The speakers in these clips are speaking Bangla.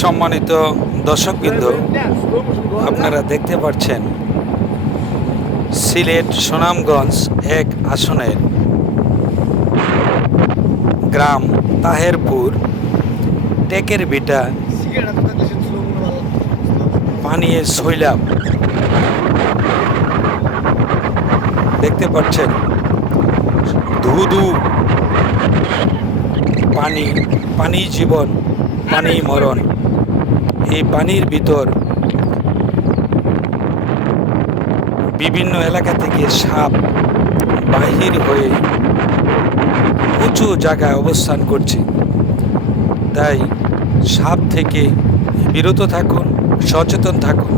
সম্মানিত দর্শকবৃন্দ, আপনারা দেখতে পাচ্ছেন সিলেট সুনামগঞ্জ ১ আসনের গ্রাম তাহেরপুর টেকের ভিটা পানির সৈলাব দেখতে পাচ্ছেন। ধুধু পানি, পানি জীবন, পানি মরণ। এই পানির ভিতর বিভিন্ন এলাকা থেকে সাপ বাহির হয়ে উঁচু জায়গায় অবস্থান করছে। তাই সাপ থেকে বিরত থাকুন, সচেতন থাকুন।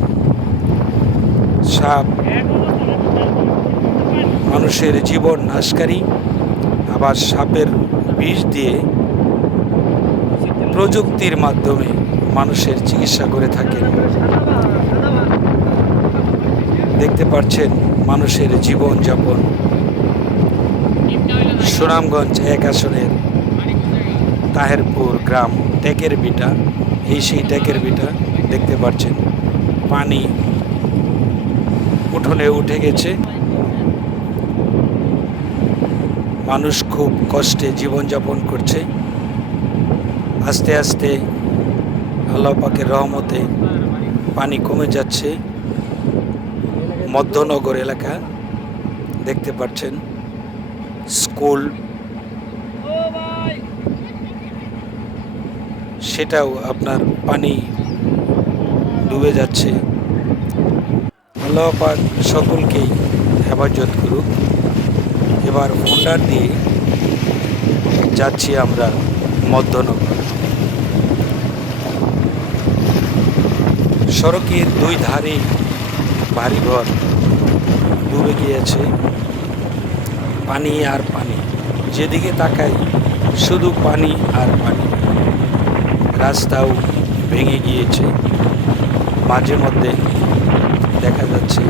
সাপ মানুষের জীবন নাশকারী, আবার সাপের বিষ দিয়ে প্রযুক্তির মাধ্যমে মানুষের চিকিৎসা করে থাকেন। দেখতে পাচ্ছেন মানুষের জীবন যাপন। সুনামগঞ্জ ১ আসনের তাহেরপুর গ্রাম টেকের ভিটা, এই সেই টেকের ভিটা দেখতে পাচ্ছেন। পানি উঠোনে উঠে গেছে। মানুষ খুব কষ্টে জীবনযাপন করছে। আস্তে আস্তে আল্লাহ পাকের রহমতে পানি কমে যাচ্ছে। মধ্যনগর এলাকা দেখতে পাচ্ছেন। স্কুল সেটাও আপনার পানি ডুবে যাচ্ছে। আল্লাহ পাক সকলকেই হেফাজত করুক। এবার হোন্ডার দিয়ে যাচ্ছি আমরা মধ্যনগর। সড়কের দুই ধারে বাড়িঘর ডুবে গিয়েছে। পানি আর পানি, যেদিকে তাকাই শুধু পানি আর পানি। রাস্তাও ভেঙে গিয়েছে। মাঝে মধ্যে দেখা যাচ্ছে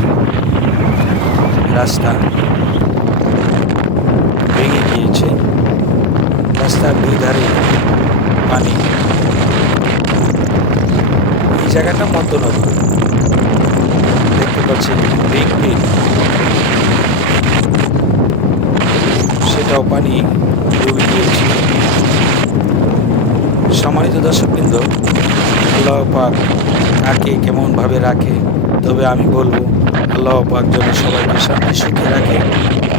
রাস্তা ভেঙে গিয়েছে। রাস্তার দুই ধারে পানি। এই জায়গাটা মধ্যনগর দেখতে পাচ্ছেন। বিগ বিল সেটাও পানি ডুবে গিয়েছে। সম্মানিত দর্শকবৃন্দ, আল্লাহ পাক কাকে কেমনভাবে রাখে, তবে আমি বলবো আল্লাহ পাক যেন সবাইকে শান্তি সুখে রাখে।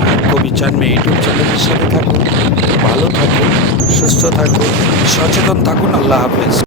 আর কবি চানমে ইউটিউব চ্যানেলের সাথে থাকুন, ভালো থাকুন, সুস্থ থাকুন, সচেতন থাকুন। আল্লাহ হাফেজ।